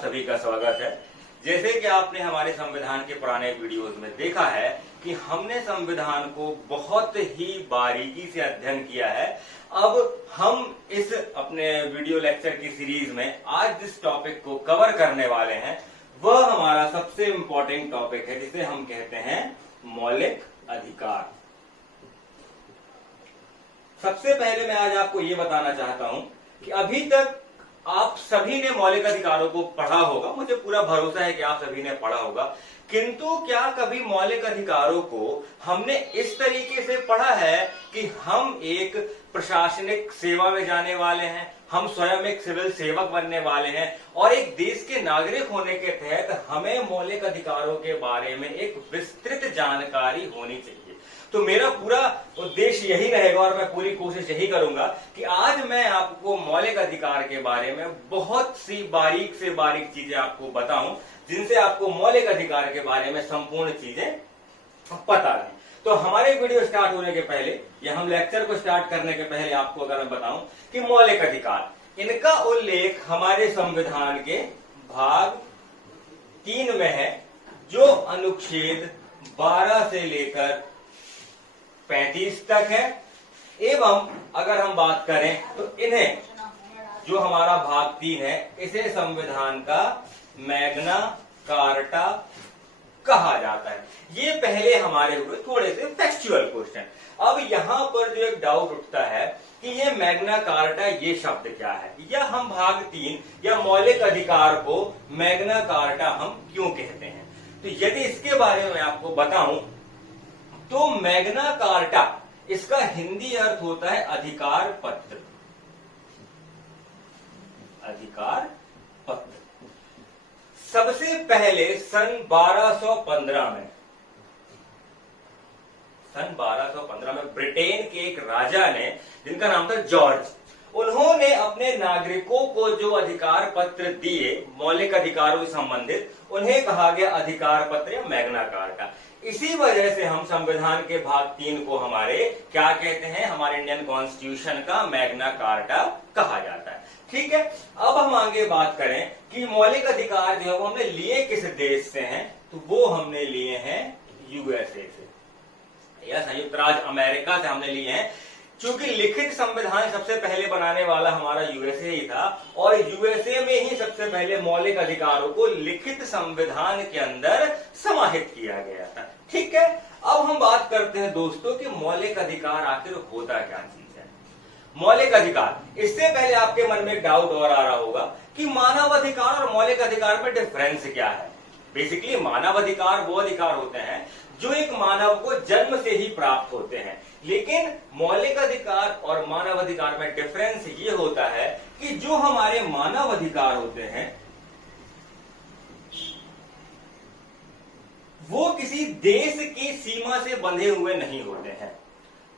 आप सभी का स्वागत है। जैसे कि आपने हमारे संविधान के पुराने वीडियोस में देखा है कि हमने संविधान को बहुत ही बारीकी से अध्ययन किया है। अब हम इस अपने वीडियो लेक्चर की सीरीज में आज जिस टॉपिक को कवर करने वाले हैं वह हमारा सबसे इंपॉर्टेंट टॉपिक है, जिसे हम कहते हैं मौलिक अधिकार। सबसे पहले मैं आज आपको ये बताना चाहता हूं कि अभी तक आप सभी ने मौलिक अधिकारों को पढ़ा होगा, मुझे पूरा भरोसा है कि आप सभी ने पढ़ा होगा, किंतु क्या कभी मौलिक अधिकारों को हमने इस तरीके से पढ़ा है कि हम एक प्रशासनिक सेवा में जाने वाले हैं, हम स्वयं एक सिविल सेवक बनने वाले हैं और एक देश के नागरिक होने के तहत हमें मौलिक अधिकारों के बारे में एक विस्तृत जानकारी होनी चाहिए। तो मेरा पूरा उद्देश्य यही रहेगा और मैं पूरी कोशिश यही करूंगा कि आज मैं आपको मौलिक अधिकार के बारे में बहुत सी बारीक से बारीक चीजें आपको बताऊं, जिनसे आपको मौलिक अधिकार के बारे में संपूर्ण चीजें पता रहें। तो हमारे वीडियो स्टार्ट होने के पहले या हम लेक्चर को स्टार्ट करने के पहले आपको अगर मैं बताऊं कि मौलिक अधिकार, इनका उल्लेख हमारे संविधान के भाग 3 में है, जो अनुच्छेद 12 से लेकर 35 तक है। एवं अगर हम बात करें तो इन्हें, जो हमारा भाग 3 है, इसे संविधान का मैग्ना कार्टा कहा जाता है। ये पहले हमारे हुए थोड़े से फैक्चुअल क्वेश्चन। अब यहां पर जो एक डाउट उठता है कि ये मैग्ना कार्टा ये शब्द क्या है, या हम भाग 3 या मौलिक अधिकार को मैग्ना कार्टा हम क्यों कहते हैं। तो यदि इसके बारे में आपको बताऊं तो मैग्ना कार्टा, इसका हिंदी अर्थ होता है अधिकार पत्र। अधिकार पत्र सबसे पहले सन 1215 में ब्रिटेन के एक राजा ने, जिनका नाम था जॉर्ज, उन्होंने अपने नागरिकों को जो अधिकार पत्र दिए मौलिक अधिकारों से संबंधित, उन्हें कहा गया अधिकार पत्र या मैग्ना कार्टा। इसी वजह से हम संविधान के भाग 3 को हमारे क्या कहते हैं, हमारे इंडियन कॉन्स्टिट्यूशन का मैग्ना कार्टा कहा जाता है। ठीक है, अब हम आगे बात करें कि मौलिक अधिकार जो है वो हमने लिए किस देश से हैं, तो वो हमने लिए हैं यूएसए से या संयुक्त राज्य अमेरिका से हमने लिए हैं। चूंकि लिखित संविधान सबसे पहले बनाने वाला हमारा यूएसए ही था और यूएसए में ही सबसे पहले मौलिक अधिकारों को लिखित संविधान के अंदर समाहित किया गया था। ठीक है, अब हम बात करते हैं दोस्तों कि मौलिक अधिकार आखिर होता क्या चीज है। मौलिक अधिकार, इससे पहले आपके मन में एक डाउट और आ रहा होगा कि मानव अधिकार और मौलिक अधिकार में डिफरेंस क्या है। बेसिकली मानव अधिकार वो अधिकार होते हैं जो एक मानव को जन्म से ही प्राप्त होते हैं, लेकिन मौलिक अधिकार और मानव अधिकार में डिफरेंस ये होता है कि जो हमारे मानव अधिकार होते हैं वो किसी देश की सीमा से बंधे हुए नहीं होते हैं।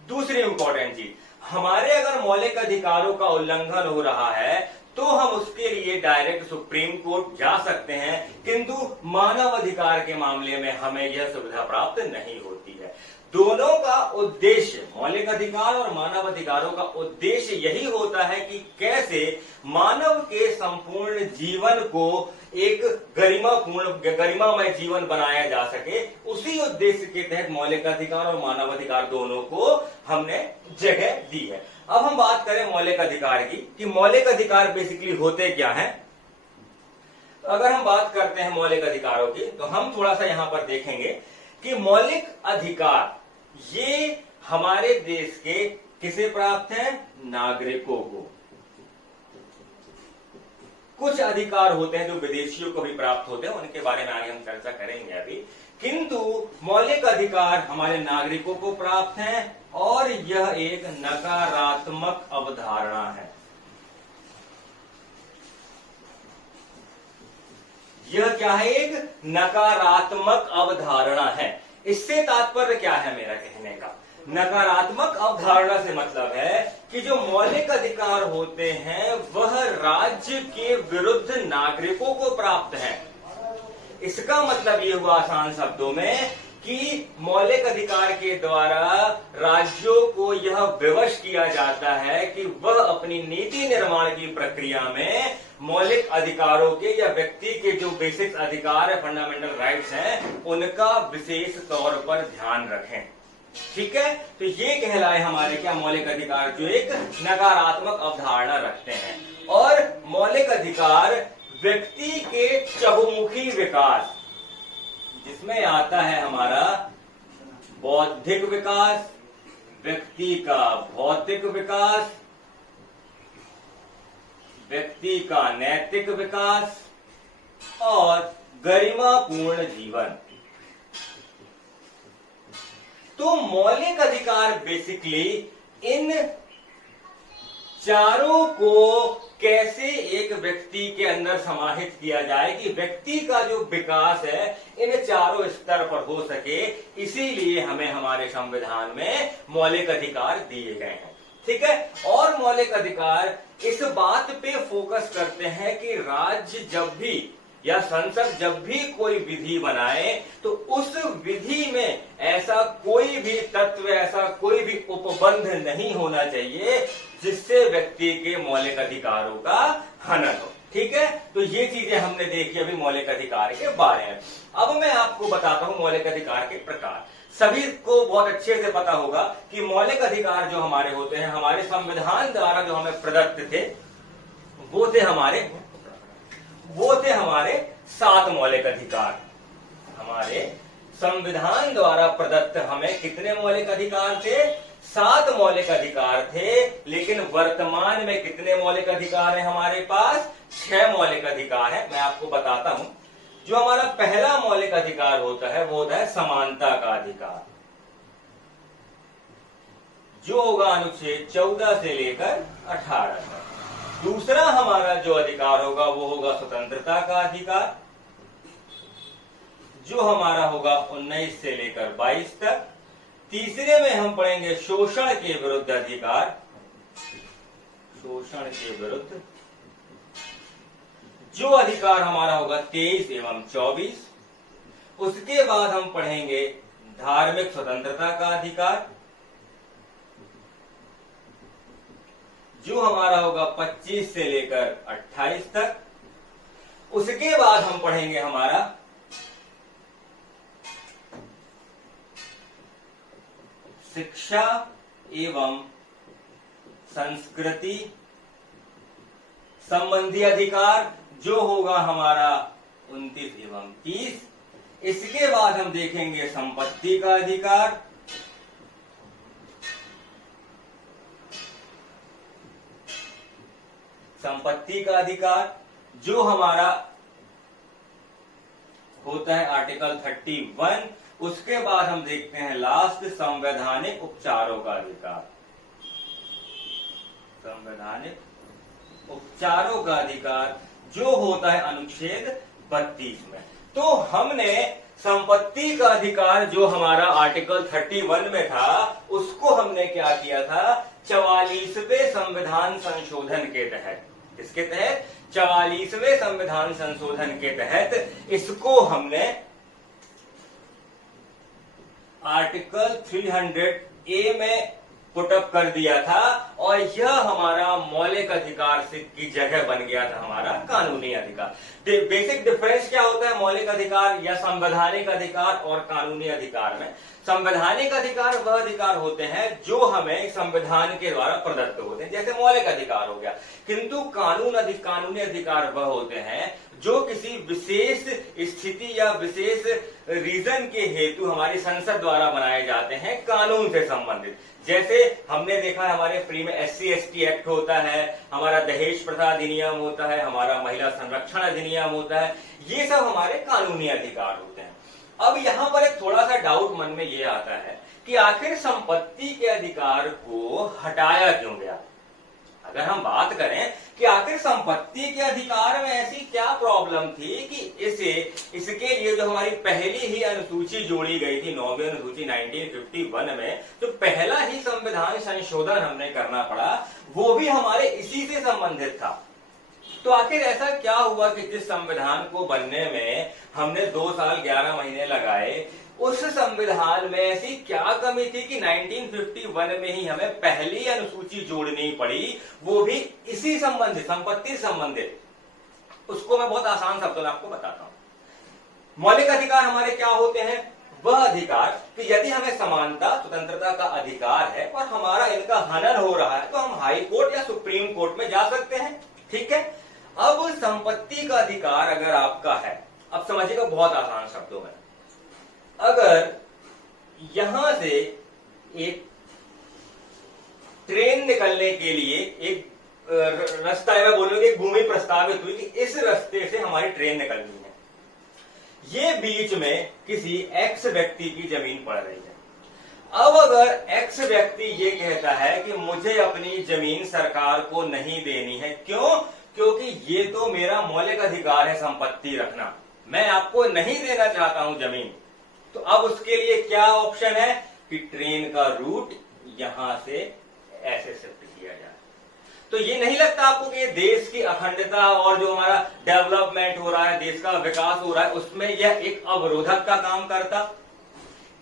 दूसरी इंपॉर्टेंट चीज, हमारे अगर मौलिक अधिकारों का उल्लंघन हो रहा है तो हम उसके लिए डायरेक्ट सुप्रीम कोर्ट जा सकते हैं, किंतु मानव अधिकार के मामले में हमें यह सुविधा प्राप्त नहीं होती है। दोनों का उद्देश्य, मौलिक अधिकार और मानव अधिकारों का उद्देश्य यही होता है कि कैसे मानव के संपूर्ण जीवन को एक गरिमामय जीवन बनाया जा सके। उसी उद्देश्य के तहत मौलिक अधिकार और मानव अधिकार दोनों को हमने जगह दी है। अब हम बात करें मौलिक अधिकार की कि मौलिक अधिकार बेसिकली होते क्या हैं। तो अगर हम बात करते हैं मौलिक अधिकारों की तो हम थोड़ा सा यहां पर देखेंगे कि मौलिक अधिकार ये हमारे देश के किसे प्राप्त हैं, नागरिकों को। कुछ अधिकार होते हैं जो विदेशियों को भी प्राप्त होते हैं, उनके बारे में आगे हम चर्चा करेंगे अभी, किंतु मौलिक अधिकार हमारे नागरिकों को प्राप्त हैं और यह एक नकारात्मक अवधारणा है। यह क्या है, एक नकारात्मक अवधारणा है। इससे तात्पर्य क्या है मेरा कहने का, नकारात्मक अवधारणा से मतलब है कि जो मौलिक अधिकार होते हैं वह राज्य के विरुद्ध नागरिकों को प्राप्त हैं। इसका मतलब ये हुआ आसान शब्दों में कि मौलिक अधिकार के द्वारा राज्यों को यह विवश किया जाता है कि वह अपनी नीति निर्माण की प्रक्रिया में मौलिक अधिकारों के या व्यक्ति के जो बेसिक अधिकार है, फंडामेंटल राइट्स हैं, उनका विशेष तौर पर ध्यान रखें। ठीक है, तो ये कहलाए हमारे क्या मौलिक अधिकार, जो एक नकारात्मक अवधारणा रखते हैं। और मौलिक अधिकार व्यक्ति के चहुमुखी विकास, जिसमें आता है हमारा बौद्धिक विकास, व्यक्ति का भौतिक विकास, व्यक्ति का नैतिक विकास और गरिमापूर्ण जीवन। तो मौलिक अधिकार बेसिकली इन चारों को कैसे एक व्यक्ति के अंदर समाहित किया जाए कि व्यक्ति का जो विकास है इन चारों स्तर पर हो सके, इसीलिए हमें हमारे संविधान में मौलिक अधिकार दिए गए हैं। ठीक है, और मौलिक अधिकार इस बात पे फोकस करते हैं कि राज्य जब भी या संसद जब भी कोई विधि बनाए तो उस विधि में ऐसा कोई भी तत्व, ऐसा कोई भी उपबंध नहीं होना चाहिए जिससे व्यक्ति के मौलिक अधिकारों का हनन हो। ठीक है, तो ये चीजें हमने देखी अभी मौलिक अधिकार के बारे में। अब मैं आपको बताता हूं मौलिक अधिकार के प्रकार। सभी को बहुत अच्छे से पता होगा कि मौलिक अधिकार जो हमारे होते हैं, हमारे संविधान द्वारा जो हमें प्रदत्त थे, वो थे हमारे 7 मौलिक अधिकार। हमारे संविधान द्वारा प्रदत्त हमें कितने मौलिक अधिकार थे? 7 मौलिक अधिकार थे। लेकिन वर्तमान में कितने मौलिक अधिकार हैं हमारे पास? 6 मौलिक अधिकार है। मैं आपको बताता हूं। जो हमारा पहला मौलिक अधिकार होता है वो होता है समानता का अधिकार, जो होगा अनुच्छेद 14 से लेकर 18 तक। दूसरा हमारा जो अधिकार होगा वो होगा स्वतंत्रता का अधिकार, जो हमारा होगा 19 से लेकर 22 तक। तीसरे में हम पढ़ेंगे शोषण के विरुद्ध अधिकार, शोषण के विरुद्ध, जो अधिकार हमारा होगा 23 एवं 24। उसके बाद हम पढ़ेंगे धार्मिक स्वतंत्रता का अधिकार, जो हमारा होगा 25 से लेकर 28 तक। उसके बाद हम पढ़ेंगे हमारा शिक्षा एवं संस्कृति संबंधी अधिकार, जो होगा हमारा 29 एवं 30। इसके बाद हम देखेंगे संपत्ति का अधिकार, संपत्ति का अधिकार जो हमारा होता है आर्टिकल 31। उसके बाद हम देखते हैं लास्ट संवैधानिक उपचारों का अधिकार, संवैधानिक उपचारों का अधिकार जो होता है अनुच्छेद 32 में। तो हमने संपत्ति का अधिकार जो हमारा आर्टिकल 31 में था, उसको हमने क्या किया था? 44वें संविधान संशोधन के तहत, इसके तहत 44वें संविधान संशोधन के तहत इसको हमने आर्टिकल 300A में पुटअप कर दिया था, और यह हमारा मौलिक अधिकार की जगह बन गया था हमारा कानूनी अधिकार। बेसिक डिफरेंस क्या होता है मौलिक अधिकार या संवैधानिक अधिकार और कानूनी अधिकार में? संवैधानिक अधिकार वह अधिकार होते हैं जो हमें संविधान के द्वारा प्रदत्त होते हैं, जैसे मौलिक अधिकार हो गया। किंतु कानूनी अधिकार वह होते हैं जो किसी विशेष स्थिति या विशेष रीजन के हेतु हमारी संसद द्वारा बनाए जाते हैं, कानून से संबंधित। जैसे हमने देखा है हमारे फ्री में SC/ST एक्ट होता है, हमारा दहेज प्रथा अधिनियम होता है, हमारा महिला संरक्षण अधिनियम होता है, ये सब हमारे कानूनी अधिकार होते हैं। अब यहां पर एक थोड़ा सा डाउट मन में ये आता है कि आखिर संपत्ति के अधिकार को हटाया क्यों गया? अगर हम बात करें कि आखिर संपत्ति के अधिकार में ऐसी क्या प्रॉब्लम थी कि इसके लिए जो हमारी पहली ही अनुसूची जोड़ी गई थी, 9वीं अनुसूची 1951 में, तो पहला ही संविधान संशोधन हमने करना पड़ा, वो भी हमारे इसी से संबंधित था। तो आखिर ऐसा क्या हुआ कि जिस संविधान को बनने में हमने 2 साल 11 महीने लगाए, उस संविधान में ऐसी क्या कमी थी कि 1951 में ही हमें पहली अनुसूची जोड़नी पड़ी, वो भी इसी संबंधित, संपत्ति संबंधित। उसको मैं बहुत आसान शब्दों में आपको बताता हूं। मौलिक अधिकार हमारे क्या होते हैं? वह अधिकार कि यदि हमें समानता स्वतंत्रता का अधिकार है और हमारा इनका हनन हो रहा है तो हम हाई कोर्ट या सुप्रीम कोर्ट में जा सकते हैं। ठीक है। अब संपत्ति का अधिकार अगर आपका है, अब समझिएगा बहुत आसान शब्दों में, अगर यहां से एक ट्रेन निकलने के लिए एक रास्ता है, मैं बोलूंगा एक भूमि प्रस्तावित हुई कि इस रास्ते से हमारी ट्रेन निकलनी है, ये बीच में किसी एक्स व्यक्ति की जमीन पड़ रही है। अब अगर एक्स व्यक्ति ये कहता है कि मुझे अपनी जमीन सरकार को नहीं देनी है, क्यों? क्योंकि ये तो मेरा मौलिक अधिकार है संपत्ति रखना, मैं आपको नहीं देना चाहता हूं जमीन। तो अब उसके लिए क्या ऑप्शन है कि ट्रेन का रूट यहां से ऐसे शिफ्ट किया जाए। तो ये नहीं लगता आपको कि देश की अखंडता और जो हमारा डेवलपमेंट हो रहा है, देश का विकास हो रहा है, उसमें यह एक अवरोधक का काम करता?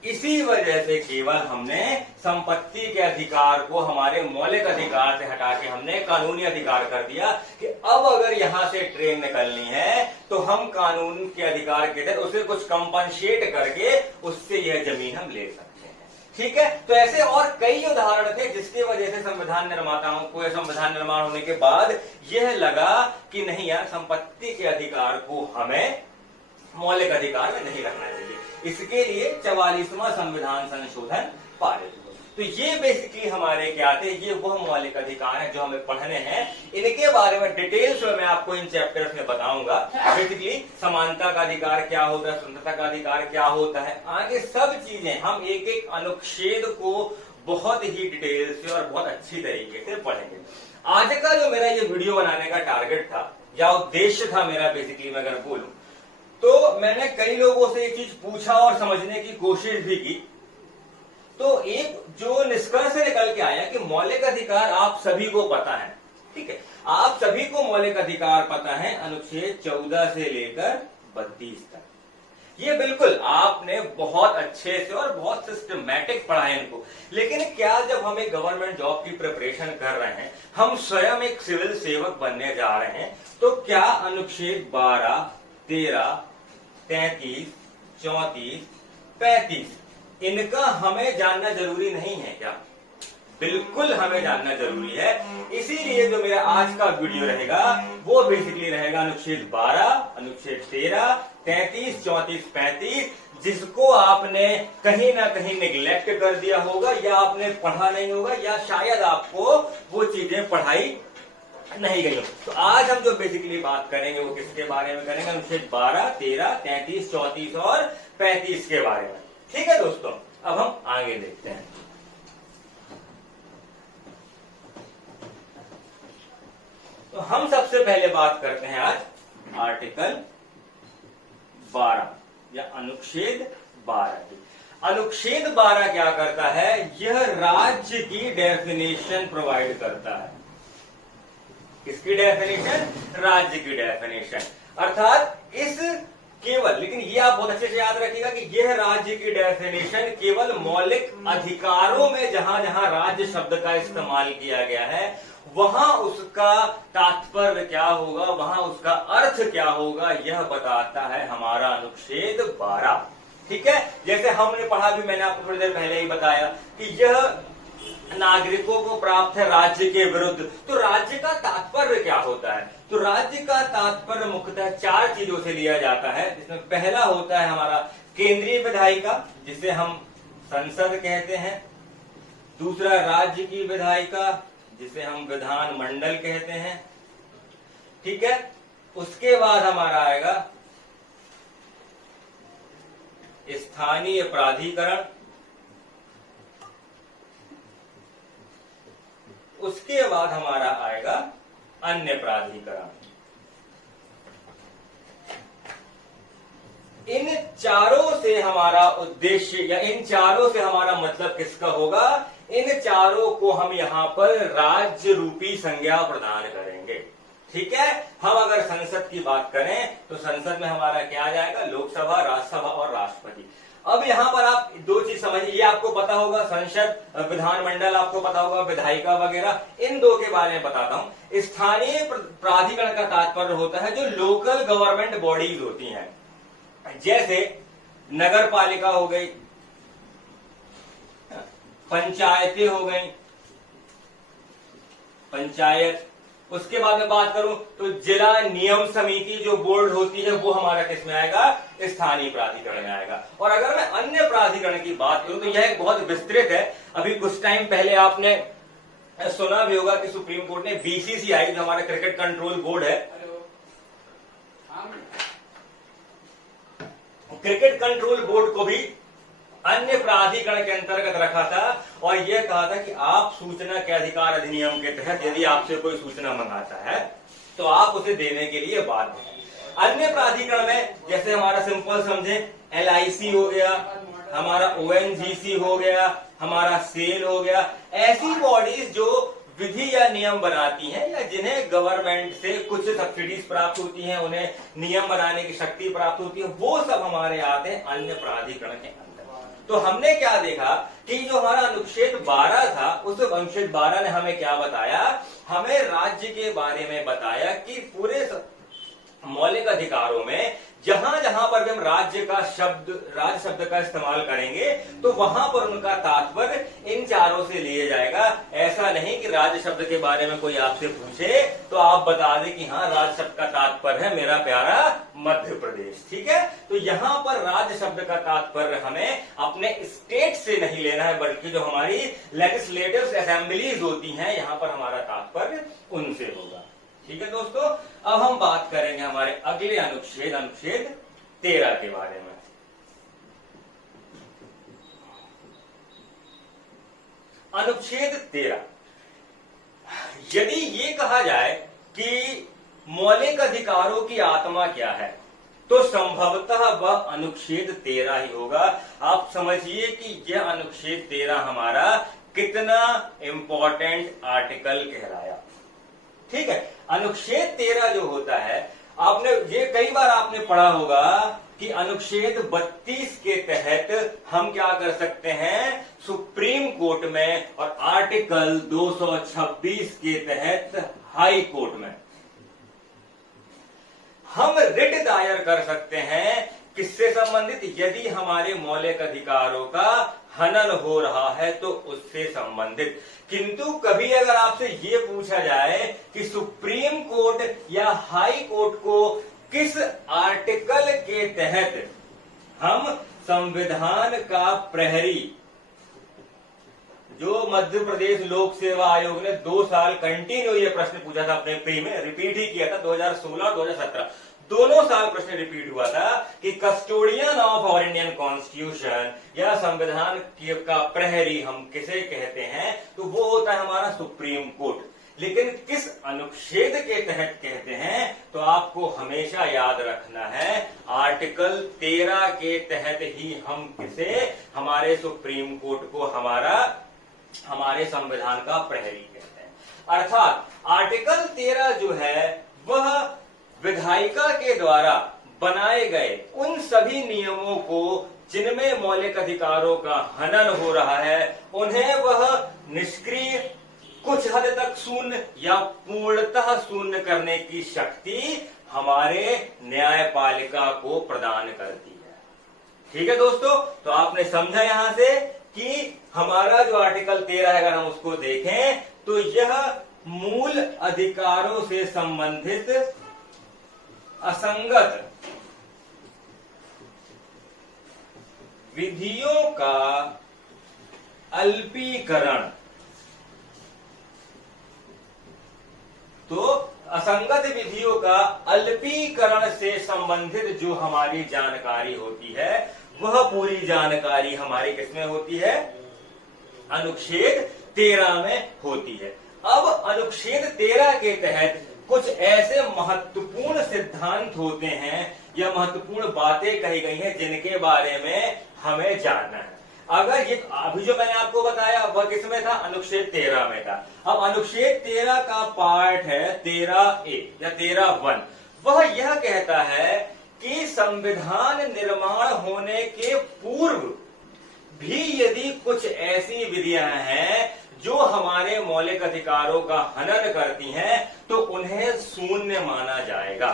इसी वजह से केवल हमने संपत्ति के अधिकार को हमारे मौलिक अधिकार से हटा के हमने कानूनी अधिकार कर दिया कि अब अगर यहां से ट्रेन निकलनी है तो हम कानून के अधिकार के तहत उसे कुछ कंपनसेट करके उससे यह जमीन हम ले सकते हैं। ठीक है। तो ऐसे और कई उदाहरण थे जिसकी वजह से संविधान निर्माताओं को, संविधान निर्माण होने के बाद यह लगा कि नहीं यार, संपत्ति के अधिकार को हमें मौलिक अधिकार में नहीं रखना चाहिए। इसके लिए 44वां संविधान संशोधन पारित हुआ। तो ये बेसिकली हमारे क्या थे, ये वह मौलिक अधिकार हैं जो हमें पढ़ने हैं। इनके बारे में डिटेल्स में मैं आपको इन चैप्टर्स में बताऊंगा। बेसिकली समानता का अधिकार क्या होता है, स्वतंत्रता का अधिकार क्या होता है, आगे सब चीजें हम एक एक अनुच्छेद को बहुत ही डिटेल से और बहुत अच्छी तरीके से पढ़ेंगे। आज का जो मेरा ये वीडियो बनाने का टारगेट था या उद्देश्य था मेरा, बेसिकली मैं अगर बोलूं तो मैंने कई लोगों से ये चीज पूछा और समझने की कोशिश भी की। तो एक जो निष्कर्ष निकल के आया कि मौलिक अधिकार आप सभी को पता है। ठीक है, आप सभी को मौलिक अधिकार पता है, अनुच्छेद 14 से लेकर 32 तक। ये बिल्कुल आपने बहुत अच्छे से और बहुत सिस्टमैटिक पढ़ा है इनको। लेकिन क्या जब हम एक गवर्नमेंट जॉब की प्रिपरेशन कर रहे हैं, हम स्वयं एक सिविल सेवक बनने जा रहे हैं, तो क्या अनुच्छेद 12, 13, 33, 34, 35 इनका हमें जानना जरूरी नहीं है क्या? बिल्कुल हमें जानना जरूरी है। इसीलिए जो मेरा आज का वीडियो रहेगा वो बेसिकली रहेगा अनुच्छेद 12, अनुच्छेद 13, 33, 34, 35, जिसको आपने कहीं ना कहीं निगलेक्ट कर दिया होगा या आपने पढ़ा नहीं होगा या शायद आपको वो चीजें पढ़ाई नहीं गई हो। तो आज हम जो बेसिकली बात करेंगे वो किसके बारे में करेंगे? अनुच्छेद 12, 13, 33, 34 और 35 के बारे में। ठीक है दोस्तों, अब हम आगे देखते हैं। तो हम सबसे पहले बात करते हैं आज आर्टिकल 12 या अनुच्छेद 12 की। अनुच्छेद 12 क्या करता है? यह राज्य की डेफिनेशन प्रोवाइड करता है। किसकी डेफिनेशन? राज्य की डेफिनेशन। अर्थात इस केवल, लेकिन ये आप बहुत अच्छे से याद रखिएगा कि यह राज्य की डेफिनेशन केवल मौलिक अधिकारों में जहां जहां राज्य शब्द का इस्तेमाल किया गया है वहां उसका तात्पर्य क्या होगा, वहां उसका अर्थ क्या होगा, यह बताता है हमारा अनुच्छेद 12। ठीक है, जैसे हमने पढ़ा भी, मैंने आपको थोड़ी देर पहले ही बताया कि यह नागरिकों को प्राप्त है राज्य के विरुद्ध। तो राज्य का तात्पर्य क्या होता है? तो राज्य का तात्पर्य मुख्यतः 4 चीजों से लिया जाता है, जिसमें पहला होता है हमारा केंद्रीय विधायिका, जिसे हम संसद कहते हैं। दूसरा राज्य की विधायिका, जिसे हम विधान मंडल कहते हैं। ठीक है, उसके बाद हमारा आएगा स्थानीय प्राधिकरण, उसके बाद हमारा आएगा अन्य प्राधिकरण। इन चारों से हमारा उद्देश्य या इन चारों से हमारा मतलब किसका होगा? इन चारों को हम यहां पर राज्य रूपी संज्ञा प्रदान करेंगे। ठीक है, हम अगर संसद की बात करें तो संसद में हमारा क्या आ जाएगा? लोकसभा, राज्यसभा और राष्ट्रपति। अब यहां पर आप दो चीज समझिए, ये आपको पता होगा संसद, विधानमंडल आपको पता होगा, विधायिका वगैरह, इन दो के बारे में बताता हूं। स्थानीय प्राधिकरण का तात्पर्य होता है जो लोकल गवर्नमेंट बॉडीज होती हैं, जैसे नगर पालिका हो गई, पंचायतें हो गई, पंचायत। उसके बाद में बात करूं तो जिला नियम समिति जो बोर्ड होती है वो हमारा किस में आएगा, स्थानीय प्राधिकरण में आएगा। और अगर मैं अन्य प्राधिकरण की बात करूं तो यह एक बहुत विस्तृत है। अभी कुछ टाइम पहले आपने सुना भी होगा कि सुप्रीम कोर्ट ने बीसीसीआई जो हमारा क्रिकेट कंट्रोल बोर्ड है, क्रिकेट कंट्रोल बोर्ड को भी अन्य प्राधिकरण के अंतर्गत रखा था और यह कहा था कि आप सूचना के अधिकार अधिनियम के तहत यदि आपसे कोई सूचना मंगाता है तो आप उसे देने के लिए बाध्य हैं। अन्य प्राधिकरण में जैसे हमारा सिंपल समझे LIC हो गया, हमारा ONGC हो गया, हमारा सेल हो गया, ऐसी बॉडीज जो विधि या नियम बनाती हैं या जिन्हें गवर्नमेंट से कुछ सब्सिडीज प्राप्त होती हैं, उन्हें नियम बनाने की शक्ति प्राप्त होती है, वो सब हमारे आते हैं अन्य प्राधिकरण के अंदर। तो हमने क्या देखा कि जो हमारा अनुच्छेद 12 था, उस अनुच्छेद 12 ने हमें क्या बताया, हमें राज्य के बारे में बताया कि पूरे मौलिक अधिकारों में जहां जहां पर भी हम राज्य शब्द का इस्तेमाल करेंगे तो वहां पर उनका तात्पर्य इन चारों से लिया जाएगा। ऐसा नहीं कि राज्य शब्द के बारे में कोई आपसे पूछे तो आप बता दें कि हाँ राज्य शब्द का तात्पर्य है मेरा प्यारा मध्य प्रदेश, ठीक है। तो यहां पर राज्य शब्द का तात्पर्य हमें अपने स्टेट से नहीं लेना है, बल्कि जो हमारी लेजिस्लेटिव असेंबलीज होती हैं यहां पर हमारा तात्पर्य उनसे होगा, ठीक है दोस्तों। अब हम बात करेंगे हमारे अगले अनुच्छेद 13 के बारे में। अनुच्छेद 13, यदि ये कहा जाए कि मौलिक अधिकारों की आत्मा क्या है तो संभवतः वह अनुच्छेद 13 ही होगा। आप समझिए कि यह अनुच्छेद 13 हमारा कितना इंपॉर्टेंट आर्टिकल कहलाया, ठीक है। अनुच्छेद 13 जो होता है, आपने ये कई बार आपने पढ़ा होगा कि अनुच्छेद 32 के तहत हम क्या कर सकते हैं, सुप्रीम कोर्ट में, और आर्टिकल 226 के तहत हाई कोर्ट में हम रिट दायर कर सकते हैं। किससे संबंधित, यदि हमारे मौलिक अधिकारों का हनन हो रहा है तो उससे संबंधित। किंतु कभी अगर आपसे ये पूछा जाए कि सुप्रीम कोर्ट या हाई कोर्ट को किस आर्टिकल के तहत हम संविधान का प्रहरी, जो मध्य प्रदेश लोक सेवा आयोग ने 2 साल कंटिन्यू ये प्रश्न पूछा था अपने प्री में, रिपीट ही किया था 2016 और 2017, दोनों साल प्रश्न रिपीट हुआ था कि custodian of our Indian constitution या संविधान का प्रहरी हम किसे कहते हैं, तो वो होता है हमारा सुप्रीम कोर्ट। लेकिन किस अनुच्छेद के तहत कहते हैं तो आपको हमेशा याद रखना है आर्टिकल 13 के तहत ही हम किसे, हमारे सुप्रीम कोर्ट को हमारे संविधान का प्रहरी कहते हैं। अर्थात आर्टिकल 13 जो है वह विधायिका के द्वारा बनाए गए उन सभी नियमों को जिनमें मौलिक अधिकारों का हनन हो रहा है, उन्हें वह निष्क्रिय, कुछ हद तक शून्य या पूर्णतः शून्य करने की शक्ति हमारे न्यायपालिका को प्रदान करती है, ठीक है दोस्तों। तो आपने समझा यहां से कि हमारा जो आर्टिकल 13 है, अगर हम उसको देखें तो यह मूल अधिकारों से संबंधित असंगत विधियों का अल्पीकरण, तो असंगत विधियों का अल्पीकरण से संबंधित जो हमारी जानकारी होती है वह पूरी जानकारी हमारी किसमें होती है, अनुच्छेद 13 में होती है। अब अनुच्छेद 13 के तहत कुछ ऐसे महत्वपूर्ण सिद्धांत होते हैं या महत्वपूर्ण बातें कही गई हैं जिनके बारे में हमें जानना है। अगर ये अभी जो मैंने आपको बताया वह किसमें था, अनुच्छेद 13 में था। अब अनुच्छेद 13 का पार्ट है 13A या 13(1), वह यह कहता है कि संविधान निर्माण होने के पूर्व भी यदि कुछ ऐसी विधियां हैं जो हमारे मौलिक अधिकारों का हनन करती हैं तो उन्हें शून्य माना जाएगा।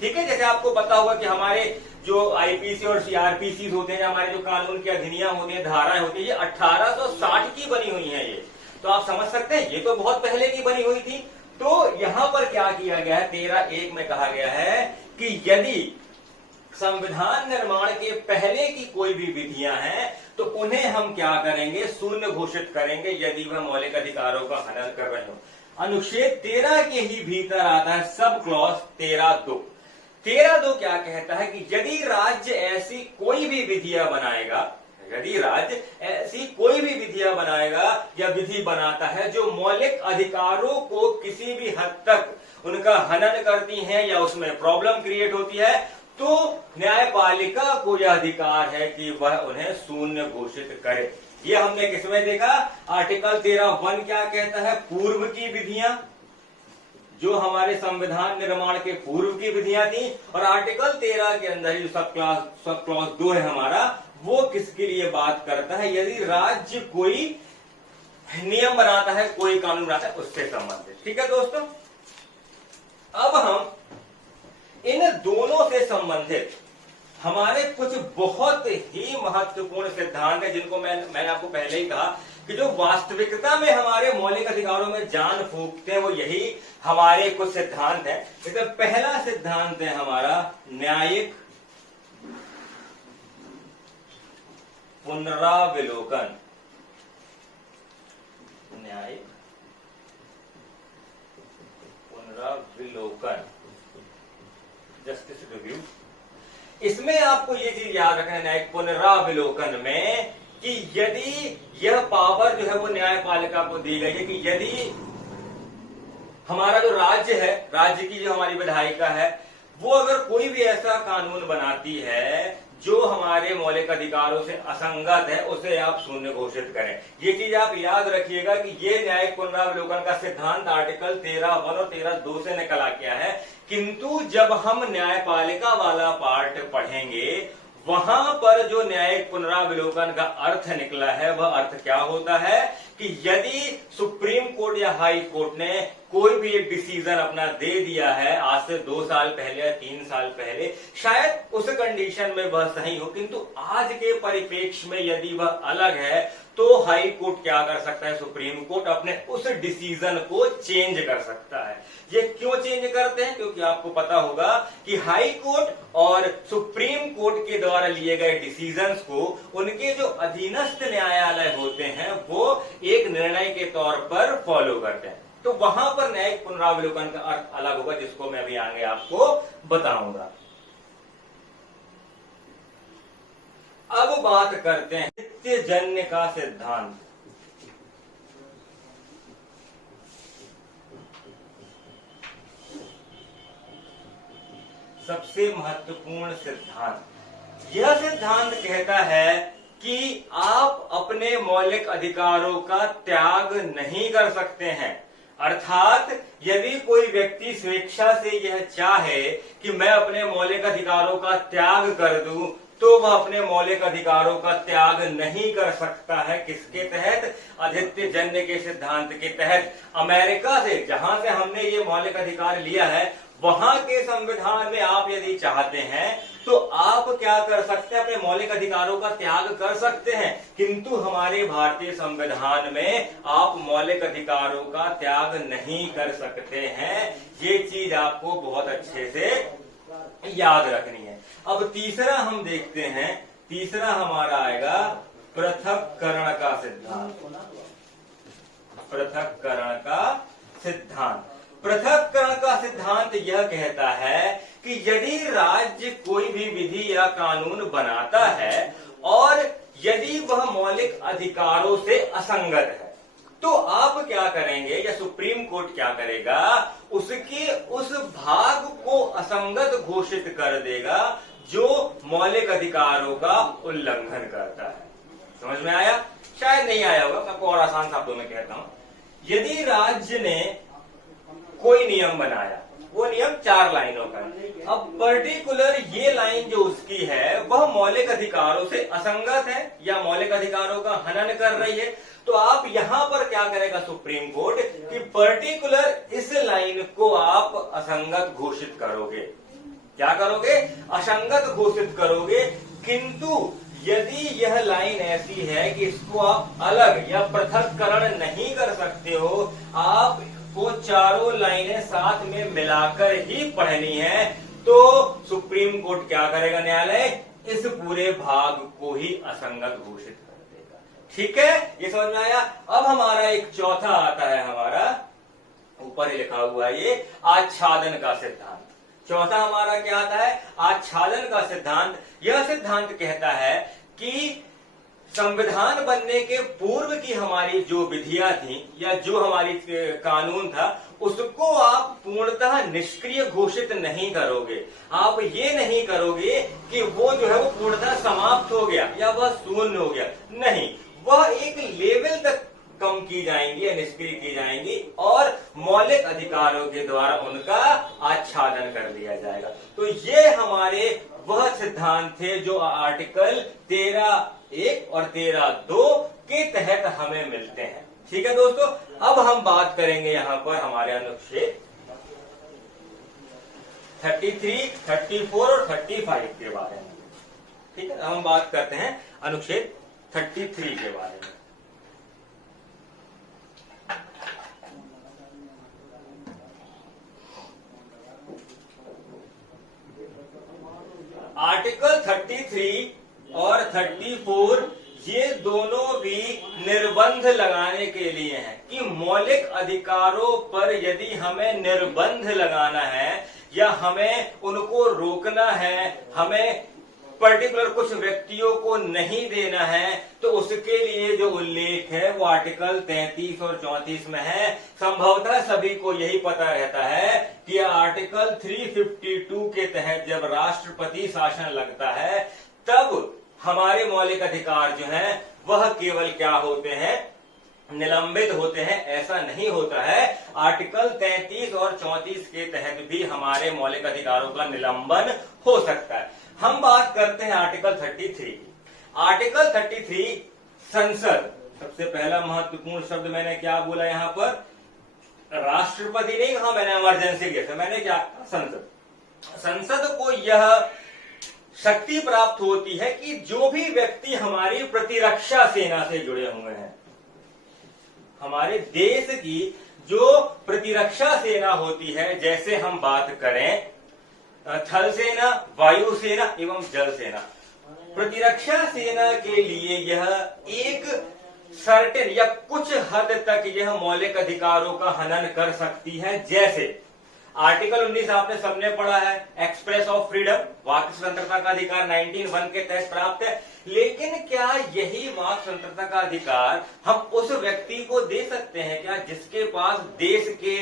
ठीक है, जैसे आपको पता होगा कि हमारे जो आईपीसी और सीआरपीसी होते हैं, हमारे जो कानून की अधिनियम होती है, धाराएं होती है, ये 1860 की बनी हुई है। ये तो आप समझ सकते हैं ये तो बहुत पहले की बनी हुई थी। तो यहां पर क्या किया गया है, 13(1) में कहा गया है कि यदि संविधान निर्माण के पहले की कोई भी विधियां हैं तो उन्हें हम क्या करेंगे, शून्य घोषित करेंगे यदि वह मौलिक अधिकारों का हनन कर रहे हो। अनुच्छेद 13 के ही भीतर आता है सब क्लॉज 13(2). 13(2) क्या कहता है कि यदि राज्य ऐसी कोई भी विधियां बनाएगा, यदि राज्य ऐसी कोई भी विधियां बनाएगा या विधि बनाता है जो मौलिक अधिकारों को किसी भी हद तक उनका हनन करती हैं या उसमें प्रॉब्लम क्रिएट होती है, तो न्यायपालिका को यह अधिकार है कि वह उन्हें शून्य घोषित करे। ये हमने किसमें देखा, आर्टिकल 13(1) क्या कहता है, पूर्व की विधियां, जो हमारे संविधान निर्माण के पूर्व की विधियां थी, और आर्टिकल 13 के अंदर जो सब क्लॉज 2 है हमारा, वो किसके लिए बात करता है, यदि राज्य कोई नियम बनाता है, कोई कानून बनाता है, उससे संबंधित। ठीक है दोस्तों, अब हम इन दोनों से संबंधित हमारे कुछ बहुत ही महत्वपूर्ण सिद्धांत है जिनको मैंने आपको पहले ही कहा कि जो वास्तविकता में हमारे मौलिक अधिकारों में जान फूंकते हैं, वो यही हमारे कुछ सिद्धांत हैं। इसमें पहला सिद्धांत है हमारा न्यायिक पुनरावलोकन। न्यायिक पुनरावलोकन, जस्टिस रिव्यू। इसमें आपको ये चीज याद रखना है न्यायिक पुनरावलोकन में कि यदि यह पावर जो है वो न्यायपालिका को दी गई है कि यदि हमारा जो राज्य है, राज्य की जो हमारी विधायिका है, वो अगर कोई भी ऐसा कानून बनाती है जो हमारे मौलिक अधिकारों से असंगत है, उसे आप शून्य घोषित करें। ये चीज आप याद रखिएगा कि ये न्यायिक पुनरावलोकन का सिद्धांत आर्टिकल 13(1) और 13(2) से निकला गया है। किंतु जब हम न्यायपालिका वाला पार्ट पढ़ेंगे, वहां पर जो न्यायिक पुनरावलोकन का अर्थ निकला है, वह अर्थ क्या होता है कि यदि सुप्रीम कोर्ट या हाई कोर्ट ने कोई भी एक डिसीजन अपना दे दिया है आज से 2 साल पहले या 3 साल पहले, शायद उस कंडीशन में वह सही हो, किंतु आज के परिप्रेक्ष्य में यदि वह अलग है, तो हाई कोर्ट क्या कर सकता है, सुप्रीम कोर्ट अपने उस डिसीजन को चेंज कर सकता है। ये क्यों चेंज करते हैं, क्योंकि आपको पता होगा कि हाई कोर्ट और सुप्रीम कोर्ट के द्वारा लिए गए डिसीजंस को उनके जो अधीनस्थ न्यायालय होते हैं वो एक निर्णय के तौर पर फॉलो करते हैं। तो वहां पर न्यायिक पुनरावलोकन का अर्थ अलग होगा, जिसको मैं अभी आगे आपको बताऊंगा। अब बात करते हैं नित्यजन्य का सिद्धांत। सबसे महत्वपूर्ण सिद्धांत। यह सिद्धांत कहता है कि आप अपने मौलिक अधिकारों का त्याग नहीं कर सकते हैं। अर्थात यदि कोई व्यक्ति स्वेच्छा से यह चाहे कि मैं अपने मौलिक अधिकारों का त्याग कर दूं, तो वह अपने मौलिक अधिकारों का त्याग नहीं कर सकता है। किसके तहत, नित्यजन्य के सिद्धांत के तहत। अमेरिका से, जहां से हमने ये मौलिक अधिकार लिया है, वहां के संविधान में आप यदि चाहते हैं तो आप क्या कर सकते हैं, अपने मौलिक अधिकारों का त्याग कर सकते हैं। किंतु हमारे भारतीय संविधान में आप मौलिक अधिकारों का त्याग नहीं कर सकते हैं। ये चीज आपको बहुत अच्छे से याद रखनी है। अब तीसरा हम देखते हैं, तीसरा हमारा आएगा पृथक्करण का सिद्धांत। पृथक्करण का सिद्धांत। पृथक्करण का सिद्धांत यह कहता है कि यदि राज्य कोई भी विधि या कानून बनाता है और यदि वह मौलिक अधिकारों से असंगत है, तो आप क्या करेंगे या सुप्रीम कोर्ट क्या करेगा, उसके उस भाग को असंगत घोषित कर देगा जो मौलिक अधिकारों का उल्लंघन करता है। समझ में आया? शायद नहीं आया होगा, मैं आपको और आसान शब्दों में कहता हूं। यदि राज्य ने कोई नियम बनाया वो नियम 4 लाइनों का है। अब पर्टिकुलर ये लाइन जो उसकी है वह मौलिक अधिकारों से असंगत है या मौलिक अधिकारों का हनन कर रही है, तो आप यहां पर क्या करेगा सुप्रीम कोर्ट कि पर्टिकुलर इस लाइन को आप असंगत घोषित करोगे। क्या करोगे? असंगत घोषित करोगे। किंतु यदि यह लाइन ऐसी है कि इसको आप अलग या पृथक्करण नहीं कर सकते हो, आपको चारों लाइनें साथ में मिलाकर ही पढ़नी है, तो सुप्रीम कोर्ट क्या करेगा? न्यायालय इस पूरे भाग को ही असंगत घोषित कर देगा। ठीक है, ये समझ में आया। अब हमारा एक चौथा आता है, हमारा ऊपर ही लिखा हुआ है ये आच्छादन का सिद्धांत। चौथा हमारा क्या आता है? आच्छादन का सिद्धांत। यह सिद्धांत कहता है कि संविधान बनने के पूर्व की हमारी जो विधियां थी या जो हमारी कानून था, उसको आप पूर्णतः निष्क्रिय घोषित नहीं करोगे। आप ये नहीं करोगे कि वो जो है वो पूर्णतः समाप्त हो गया या वह शून्य हो गया। नहीं, वह एक लेवल तक कम की जाएंगी या निष्क्रिय की जाएंगी और मौलिक अधिकारों के द्वारा उनका आच्छादन कर लिया जाएगा। तो ये हमारे वह सिद्धांत थे जो आर्टिकल 13(1) और 13(2) के तहत हमें मिलते हैं। ठीक है दोस्तों, अब हम बात करेंगे यहां पर हमारे अनुच्छेद 33, 34 और 35 के बारे में। ठीक है, हम बात करते हैं अनुच्छेद 33 के बारे में। आर्टिकल 33 और 34 ये दोनों भी निर्बंध लगाने के लिए हैं कि मौलिक अधिकारों पर यदि हमें निर्बंध लगाना है या हमें उनको रोकना है, हमें पर्टिकुलर कुछ व्यक्तियों को नहीं देना है, तो उसके लिए जो उल्लेख है वो आर्टिकल 33 और 34 में है। संभवतः सभी को यही पता रहता है कि आर्टिकल 352 के तहत जब राष्ट्रपति शासन लगता है तब हमारे मौलिक अधिकार जो हैं वह केवल क्या होते हैं? निलंबित होते हैं। ऐसा नहीं होता है। आर्टिकल 33 और 34 के तहत भी हमारे मौलिक अधिकारों का निलंबन हो सकता है। हम बात करते हैं आर्टिकल 33 की। आर्टिकल 33 संसद, सबसे पहला महत्वपूर्ण शब्द मैंने क्या बोला यहां पर? राष्ट्रपति नहीं कहा मैंने, इमरजेंसी केस मैंने क्या? संसद। संसद को यह शक्ति प्राप्त होती है कि जो भी व्यक्ति हमारी प्रतिरक्षा सेना से जुड़े हुए हैं, हमारे देश की जो प्रतिरक्षा सेना होती है, जैसे हम बात करें थल सेना, वायु सेना एवं जल सेना, प्रतिरक्षा सेना के लिए यह एक सर्टेन या कुछ हद तक यह मौलिक अधिकारों का हनन कर सकती है। जैसे आर्टिकल 19 आपने सबने पढ़ा है, एक्सप्रेस ऑफ फ्रीडम, वाक स्वतंत्रता का अधिकार 19(1) के तहत प्राप्त है। लेकिन क्या यही वाक स्वतंत्रता का अधिकार हम उस व्यक्ति को दे सकते हैं क्या जिसके पास देश के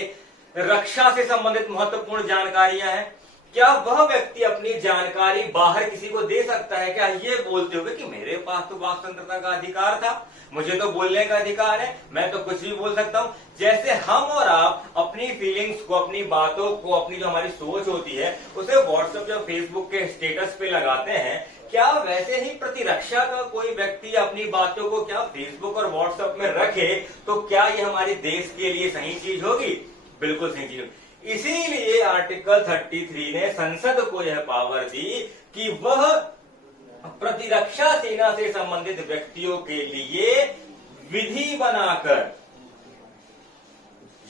रक्षा से संबंधित महत्वपूर्ण जानकारियां हैं? क्या वह व्यक्ति अपनी जानकारी बाहर किसी को दे सकता है क्या ये बोलते हुए कि मेरे पास तो वाक स्वतंत्रता का अधिकार था, मुझे तो बोलने का अधिकार है, मैं तो कुछ भी बोल सकता हूं? जैसे हम और आप अपनी फीलिंग्स को, अपनी बातों को, अपनी जो हमारी सोच होती है उसे व्हाट्सएप या फेसबुक के स्टेटस पे लगाते हैं, क्या वैसे ही प्रतिरक्षा का कोई व्यक्ति अपनी बातों को क्या फेसबुक और व्हाट्सएप में रखे तो क्या ये हमारे देश के लिए सही चीज होगी? बिल्कुल सही चीज होगी। इसीलिए आर्टिकल 33 ने संसद को यह पावर दी कि वह प्रतिरक्षा सेना से संबंधित व्यक्तियों के लिए विधि बनाकर,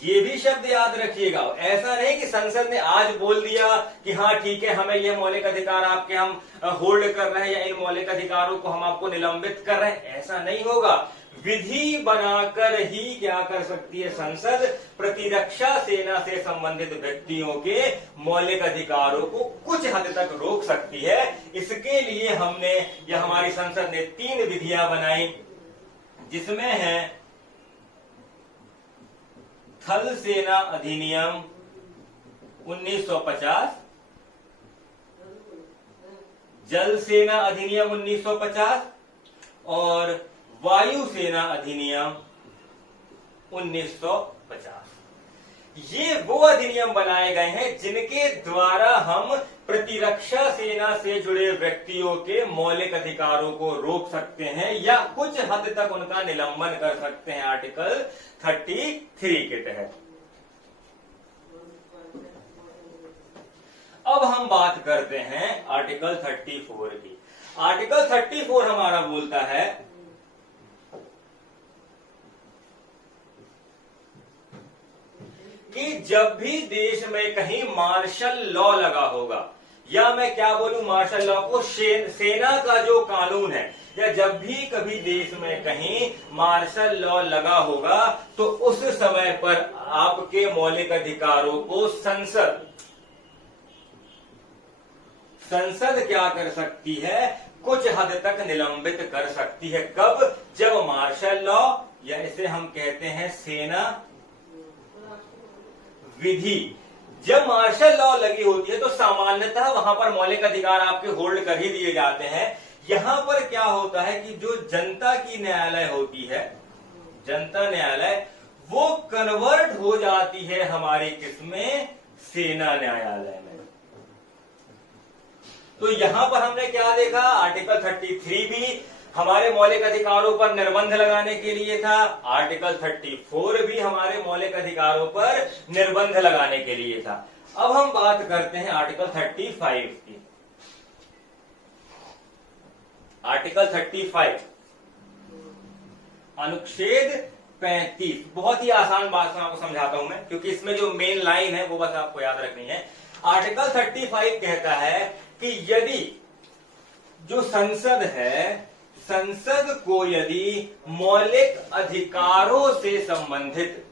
ये भी शब्द याद रखिएगा, ऐसा नहीं कि संसद ने आज बोल दिया कि हाँ ठीक है हमें ये मौलिक अधिकार आपके हम होल्ड कर रहे हैं या इन मौलिक अधिकारों को हम आपको निलंबित कर रहे हैं, ऐसा नहीं होगा। विधि बनाकर ही क्या कर सकती है संसद? प्रतिरक्षा सेना से संबंधित व्यक्तियों के मौलिक अधिकारों को कुछ हद तक रोक सकती है। इसके लिए हमने या हमारी संसद ने 3 विधियां बनाई, जिसमें है थल सेना अधिनियम 1950, जल सेना अधिनियम 1950 और वायु सेना अधिनियम 1950। ये वो अधिनियम बनाए गए हैं जिनके द्वारा हम प्रतिरक्षा सेना से जुड़े व्यक्तियों के मौलिक अधिकारों को रोक सकते हैं या कुछ हद तक उनका निलंबन कर सकते हैं आर्टिकल 33 के तहत। अब हम बात करते हैं आर्टिकल 34 की। आर्टिकल 34 हमारा बोलता है कि जब भी देश में कहीं मार्शल लॉ लगा होगा, या मैं क्या बोलूं, मार्शल लॉ को सेना का जो कानून है, या जब भी कभी देश में कहीं मार्शल लॉ लगा होगा तो उस समय पर आपके मौलिक अधिकारों को संसद क्या कर सकती है, कुछ हद तक निलंबित कर सकती है। कब? जब मार्शल लॉ, या इसे हम कहते हैं सेना विधि, जब मार्शल लॉ लगी होती है तो सामान्यतः वहां पर मौलिक अधिकार आपके होल्ड कर ही दिए जाते हैं। यहां पर क्या होता है कि जो जनता की न्यायालय होती है, जनता न्यायालय, वो कन्वर्ट हो जाती है हमारी किसमें, सेना न्यायालय में। तो यहां पर हमने क्या देखा, आर्टिकल 33 भी हमारे मौलिक अधिकारों पर निर्बंध लगाने के लिए था, आर्टिकल 34 भी हमारे मौलिक अधिकारों पर निर्बंध लगाने के लिए था। अब हम बात करते हैं आर्टिकल 35 की। आर्टिकल 35 अनुच्छेद 35, बहुत ही आसान बात में आपको समझाता हूं मैं, क्योंकि इसमें जो मेन लाइन है वो बस आपको याद रखनी है। आर्टिकल 35 कहता है कि यदि जो संसद है, संसद को यदि मौलिक अधिकारों से संबंधित,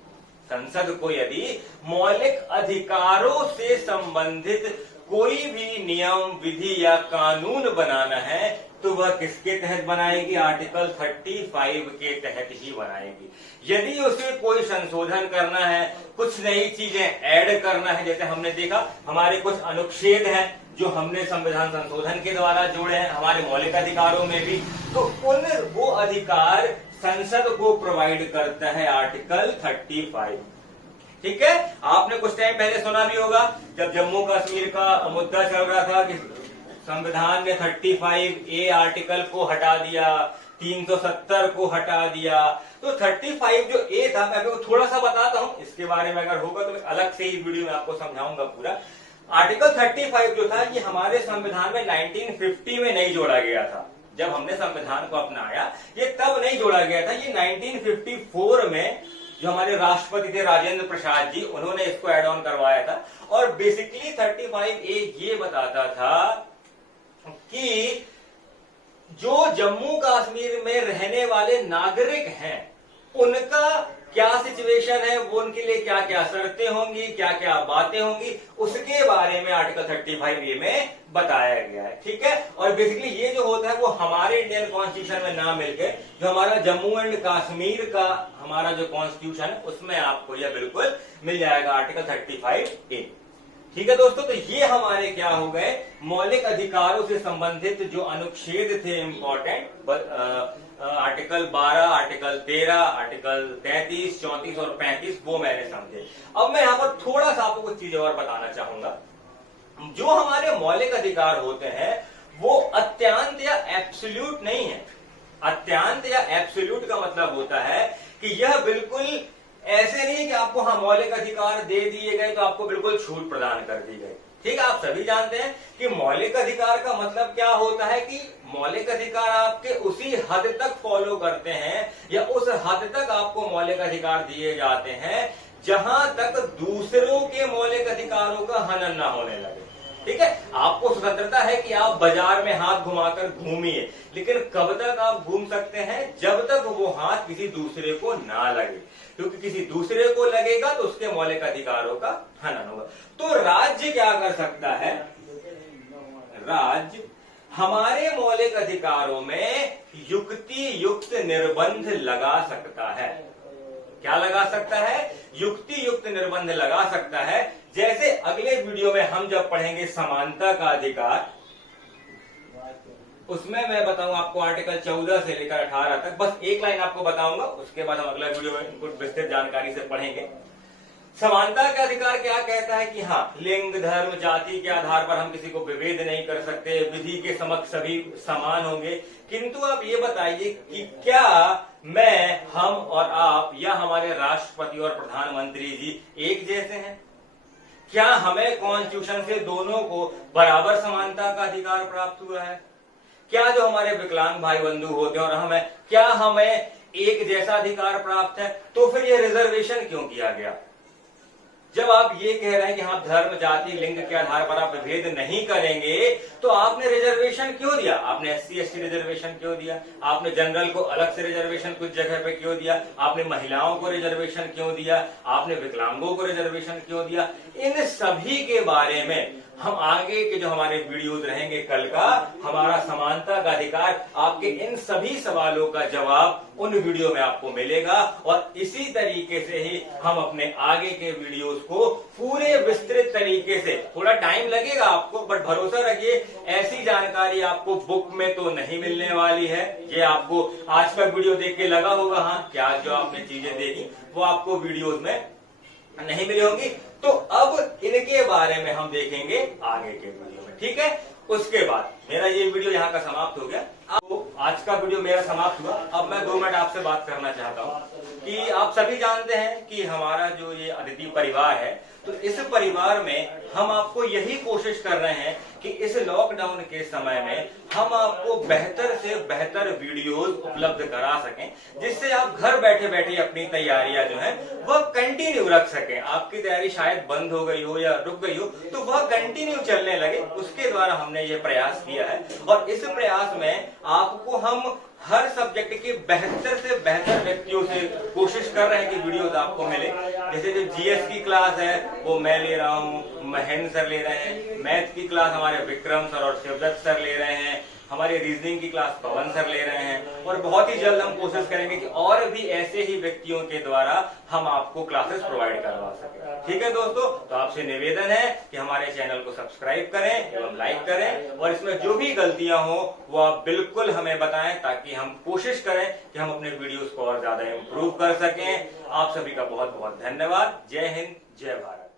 संसद को यदि मौलिक अधिकारों से संबंधित कोई भी नियम, विधि या कानून बनाना है तो वह किसके तहत बनाएगी, आर्टिकल 35 के तहत ही बनाएगी। यदि उसे कोई संशोधन करना है, कुछ नई चीजें ऐड करना है, जैसे हमने देखा हमारे कुछ अनुच्छेद हैं जो हमने संविधान संशोधन के द्वारा जोड़े हैं हमारे मौलिक अधिकारों में भी, तो वो अधिकार संसद को प्रोवाइड करता है आर्टिकल 35। ठीक है, आपने कुछ टाइम पहले सुना भी होगा जब जम्मू कश्मीर का मुद्दा चल रहा था कि संविधान ने 35A आर्टिकल को हटा दिया, 370 को हटा दिया। तो 35 जो ए था, मैं आपको थोड़ा सा बताता हूं, इसके बारे में अगर होगा तो मैं अलग से ही वीडियो में आपको समझाऊंगा पूरा। आर्टिकल 35 जो था ये हमारे संविधान में 1950 में नहीं जोड़ा गया था। जब हमने संविधान को अपनाया ये तब नहीं जोड़ा गया था, ये 1954 में जो हमारे राष्ट्रपति थे राजेंद्र प्रसाद जी, उन्होंने इसको एड ऑन करवाया था। और बेसिकली 35A ये बताता था कि जो जम्मू कश्मीर में रहने वाले नागरिक हैं उनका क्या सिचुएशन है, वो उनके लिए क्या क्या शर्तें होंगी, क्या क्या बातें होंगी, उसके बारे में आर्टिकल 35A में बताया गया है। ठीक है, और बेसिकली ये जो होता है वो हमारे इंडियन कॉन्स्टिट्यूशन में ना मिलकर जो हमारा जम्मू एंड कश्मीर का हमारा जो कॉन्स्टिट्यूशन है उसमें आपको यह बिल्कुल मिल जाएगा, आर्टिकल 35A। ठीक है दोस्तों, तो ये हमारे क्या हो गए, मौलिक अधिकारों से संबंधित जो अनुच्छेद थे इंपॉर्टेंट, आर्टिकल 12, आर्टिकल 13, आर्टिकल 33, 34 और 35, वो मैंने समझे। अब मैं यहाँ पर थोड़ा सा आपको कुछ चीजें और बताना चाहूंगा। जो हमारे मौलिक अधिकार होते हैं वो अत्यंत या एब्सोल्यूट नहीं है। अत्यंत या एब्सोल्यूट का मतलब होता है कि यह बिल्कुल ऐसे नहीं कि आपको हाँ मौलिक अधिकार दे दिए गए तो आपको बिल्कुल छूट प्रदान कर दी गई। ठीक है, आप सभी जानते हैं कि मौलिक अधिकार का मतलब क्या होता है कि मौलिक अधिकार आपके उसी हद तक फॉलो करते हैं या उस हद तक आपको मौलिक अधिकार दिए जाते हैं जहां तक दूसरों के मौलिक अधिकारों का हनन ना होने लगे। ठीक है, आपको स्वतंत्रता है कि आप बाजार में हाथ घुमाकर घूमिए, लेकिन कब तक आप घूम सकते हैं, जब तक वो हाथ किसी दूसरे को ना लगे, क्योंकि किसी दूसरे को लगेगा तो उसके मौलिक अधिकारों का हनन होगा। तो राज्य क्या कर सकता है, राज्य हमारे मौलिक अधिकारों में युक्ति युक्त निर्बंध लगा सकता है। क्या लगा सकता है, युक्ति युक्त निर्बंध लगा सकता है। जैसे अगले वीडियो में हम जब पढ़ेंगे समानता का अधिकार, उसमें मैं बताऊंगा आपको आर्टिकल 14 से लेकर 18 तक, बस एक लाइन आपको बताऊंगा, उसके बाद हम अगला वीडियो में इनको विस्तृत जानकारी से पढ़ेंगे। समानता का अधिकार क्या कहता है कि हाँ, लिंग, धर्म, जाति के आधार पर हम किसी को विभेद नहीं कर सकते, विधि के समक्ष सभी समान होंगे। किंतु आप ये बताइए कि क्या मैं, हम और आप या हमारे राष्ट्रपति और प्रधानमंत्री जी एक जैसे हैं? क्या हमें कॉन्स्टिट्यूशन से दोनों को बराबर समानता का अधिकार प्राप्त हुआ है? क्या जो हमारे विकलांग भाई बंधु होते हैं और हमें, क्या हमें एक जैसा अधिकार प्राप्त है? तो फिर यह रिजर्वेशन क्यों किया गया? जब आप ये कह रहे हैं कि हाँ, धर्म, जाति, लिंग के आधार पर आप विभेद नहीं करेंगे, तो आपने रिजर्वेशन क्यों दिया? आपने SC ST रिजर्वेशन क्यों दिया? आपने जनरल को अलग से रिजर्वेशन कुछ जगह पे क्यों दिया? आपने महिलाओं को रिजर्वेशन क्यों दिया? आपने विकलांगों को रिजर्वेशन क्यों दिया? इन सभी के बारे में हम आगे के जो हमारे वीडियोज रहेंगे कल का, हमारा समानता का अधिकार, आपके इन सभी सवालों का जवाब उन वीडियो में आपको मिलेगा। और इसी तरीके से ही हम अपने आगे के वीडियोज को पूरे विस्तृत तरीके से, थोड़ा टाइम लगेगा आपको, बट भरोसा रखिए ऐसी जानकारी आपको बुक में तो नहीं मिलने वाली है। ये आपको आज का वीडियो देख के लगा होगा हाँ, क्या जो आपने चीजें देखी वो आपको वीडियोज में नहीं मिली होंगी। तो अब इनके बारे में हम देखेंगे आगे के वीडियो में, ठीक है? उसके बाद मेरा ये वीडियो यहाँ का समाप्त हो गया। अब आज का वीडियो मेरा समाप्त हुआ। अब मैं 2 मिनट आपसे बात करना चाहता हूँ कि आप सभी जानते हैं कि हमारा जो ये अदिति परिवार है, तो इस परिवार में हम आपको यही कोशिश कर रहे हैं कि इस लॉकडाउन के समय में हम आपको बेहतर से बेहतर वीडियोस उपलब्ध करा सकें, जिससे आप घर बैठे बैठे अपनी तैयारियां जो है वह कंटिन्यू रख सकें। आपकी तैयारी शायद बंद हो गई हो या रुक गई हो, तो वह कंटिन्यू चलने लगे, उसके द्वारा हमने ये प्रयास किया है। और इस प्रयास में आपको हम हर सब्जेक्ट के बेहतर से बेहतर व्यक्तियों से कोशिश कर रहे हैं कि वीडियोस आपको मिले। जैसे जो GS की क्लास है वो मैं ले रहा हूँ, महेंद्र सर ले रहे हैं, मैथ की क्लास हमारे विक्रम सर और शिवदत्त सर ले रहे हैं, हमारे रीजनिंग की क्लास पवन सर ले रहे हैं, और बहुत ही जल्द हम कोशिश करेंगे कि और भी ऐसे ही व्यक्तियों के द्वारा हम आपको क्लासेस प्रोवाइड करवा सकें। ठीक है दोस्तों, तो आपसे निवेदन है कि हमारे चैनल को सब्सक्राइब करें एवं लाइक करें, और इसमें जो भी गलतियां हो वो आप बिल्कुल हमें बताएं, ताकि हम कोशिश करें कि हम अपने वीडियोस को और ज्यादा इम्प्रूव कर सकें। आप सभी का बहुत बहुत धन्यवाद। जय हिंद, जय भारत।